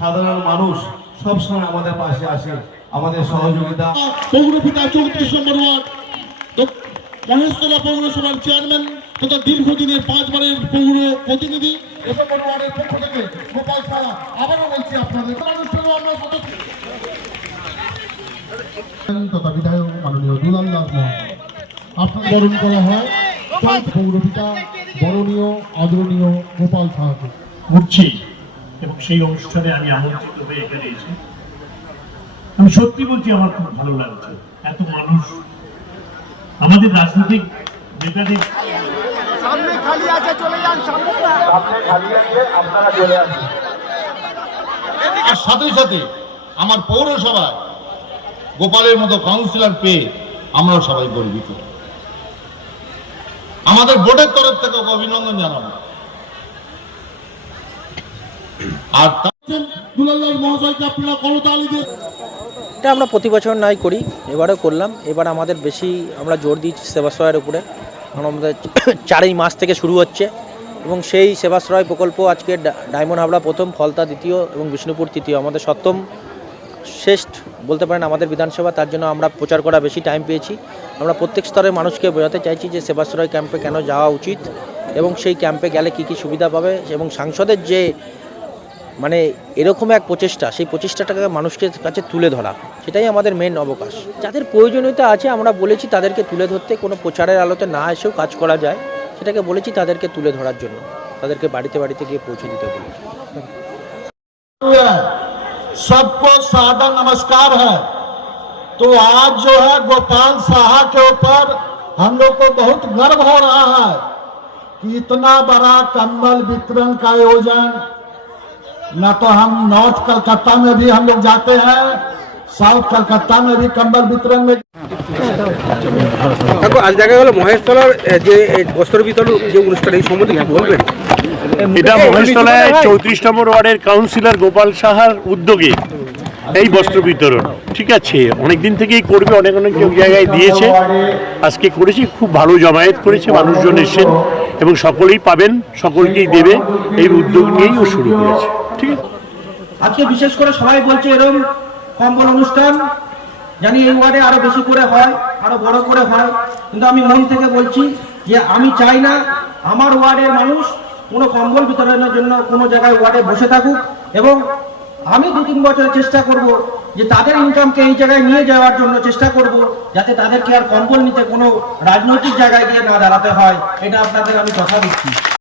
সাধারণ মানুষ সবসময় আমাদের পাশে আসে আমাদের সহযোগিতা। পৌরপিতা চৌত্রিশ নম্বর ওয়ার্ড। মহেশতলা পৌরসভার চেয়ারম্যান তথা দীর্ঘদিনের পাঁচবারের পৌর প্রতিনিধি। এ নম্বর ওয়ার্ডের পক্ষ থেকে গোপাল সাহা আবারও বলছি আপনাদের অনুষ্ঠানে আমরা সদস্য। তথা বিধায়ক মাননীয় দুলাল দাস আপনার বরণ করা হয় পৌরপিতা বরণীয় আদরণীয় গোপাল সাহাকে। ঘুরছি এবং সেই অনুষ্ঠানে আমি আমন্ত্রিত হয়ে এখানে এসে আমি সত্যি বলছি আমার খুব ভালো লাগছে। এত মানুষ আমাদের রাজনৈতিক নেতাদের আর সাথে সাথে আমার পৌরসভায় গোপালের মতো কাউন্সিলর পেয়ে আমরাও সবাই গর্বিত। আমাদের বোর্ডের তরফ থেকে অভিনন্দন জানাব। আর এটা আমরা প্রতি বছর নাই করি, এবারেও করলাম। এবার আমাদের বেশি আমরা জোর দিচ্ছি সেবাশ্রয়ের উপরে। কারণ আমাদের চারই মাস থেকে শুরু হচ্ছে এবং সেই সেবাশ্রয় প্রকল্প আজকে ডায়মন্ড হাবড়া প্রথম, ফলতা দ্বিতীয় এবং বিষ্ণুপুর তৃতীয়। আমাদের সপ্তম শেষ বলতে পারেন আমাদের বিধানসভা। তার জন্য আমরা প্রচার করা বেশি টাইম পেয়েছি। আমরা প্রত্যেক স্তরের মানুষকে বোঝাতে চাইছি যে সেবাশ্রয় ক্যাম্পে কেন যাওয়া উচিত এবং সেই ক্যাম্পে গেলে কী কী সুবিধা পাবে এবং সাংসদের যে মানে এরকম এক প্রচেষ্টা সেই প্রচেষ্টাটাকে মানুষকে কাছে তুলে ধরা সেটাই আমাদের মেন অবকাশ যাদের প্রয়োজনীয়তা আছে আমরা বলেছি তাদেরকে তুলে ধরতে কোনো প্রচারের আলোতে না এসেও কাজ করা যায় সেটাকে বলেছি তাদেরকে তুলে ধরার জন্য তাদেরকে বাড়িতে বাড়িতে গিয়ে পৌঁছে দিতে বলেছি सबको सादर नमस्कार है तो आज जो है गोपाल साहा के ऊपर हम लोग को बहुत गर्व हो रहा है कि इतना बड़ा कंबल वितरण का आयोजन न तो हम नॉर्थ कलकत्ता में भी हम लोग जाते हैं साउथ कलकत्ता में भी कंबल वितरण में দেখো আজ দেখা গেল মহেশতলার এ, যে এই বস্ত্র বিতরণ যে অনুষ্ঠান এই সম্বন্ধে কি বলবেন এটা মহেশতলায় চৌত্রিশ নম্বর ওয়ার্ডের কাউন্সিলর গোপাল সাহার উদ্যোগে এই বস্ত্র বিতরণ ঠিক আছে অনেক দিন থেকেই করবে অনেক অনেক জায়গায় দিয়েছে আজকে করেছি খুব ভালো জমায়েত করেছে মানুষজন এসেছেন এবং সকলেই পাবেন সকলকেই দেবে এই উদ্যোগ নিয়েই ও শুরু করেছে আজকে বিশেষ করে সবাই বলছে এরকম কম্বল অনুষ্ঠান, জানি এই ওয়ার্ডে আরও বেশি করে হয়, আরও বড় করে হয়, কিন্তু আমি মন থেকে বলছি যে আমি চাই না আমার ওয়ার্ডের মানুষ কোনো কম্বল বিতরণের জন্য কোনো জায়গায় ওয়ার্ডে বসে থাকুক এবং আমি দু তিন বছর চেষ্টা করব যে তাদের ইনকামকে এই জায়গায় নিয়ে যাওয়ার জন্য চেষ্টা করব, যাতে তাদেরকে আর কম্বল নিতে কোনো রাজনৈতিক জায়গায় গিয়ে না দাঁড়াতে হয়, এটা আপনাদের আমি কথা দিচ্ছি।